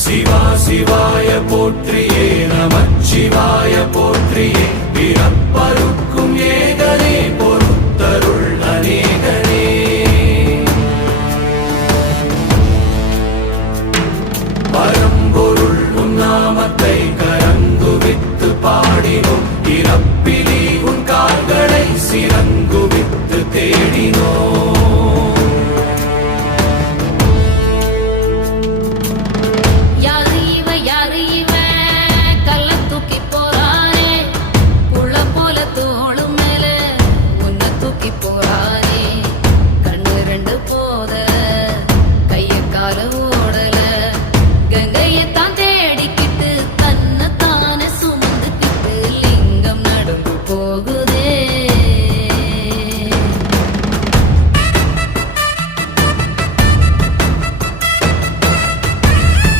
சிவா சிவாய போற்றியே நமச்சிவாய போற்றியே பிறப்பருக்கும் ஏகனே பொறுத்தருள் அநேகனே பரம்பொருள் உன் நாமத்தை கரங்குவித்து பாடினோம் இறப்பிலே